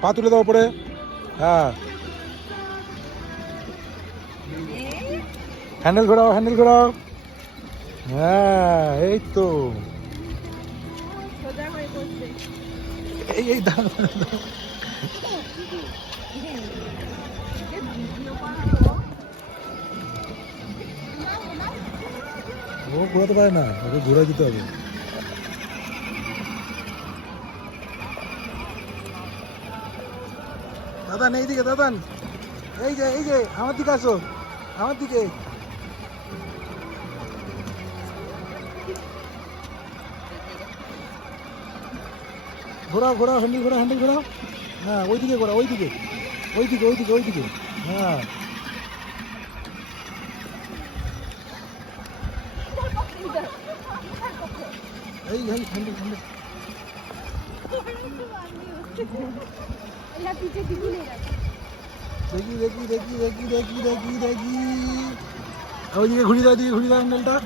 পা তুলে দাও পরে। হ্যাঁ, হ্যান্ডেল ঘোরাও, হ্যান্ডেল ঘোরাও। হ্যাঁ, এই তো। এই দাঁড়া, ও ঘোরাতে পারে না, ওকে ঘুরাই দিতে হবে। দাদান এইদিকে, দাদান এই যে আমার দিকে আসো, আমার দিকে। ঘোরাও ঘোরাও, হ্যান্ডেল ঘোরাও, হ্যান্ডেল ঘোরাও। হ্যাঁ, ওইদিকে ঘোরাও, ওইদিকে ওইদিকে ওইদিকে ওইদিকে। হ্যাঁ, এই হ্যান্ডেল হ্যান্ডেল। দেখি দেখি দেখি দেখি দেখি দেখি দেখি, ওইদিকে ঘুরিয়ে দাও, দিকে ঘুরিয়ে দাও হ্যান্ডেলটা।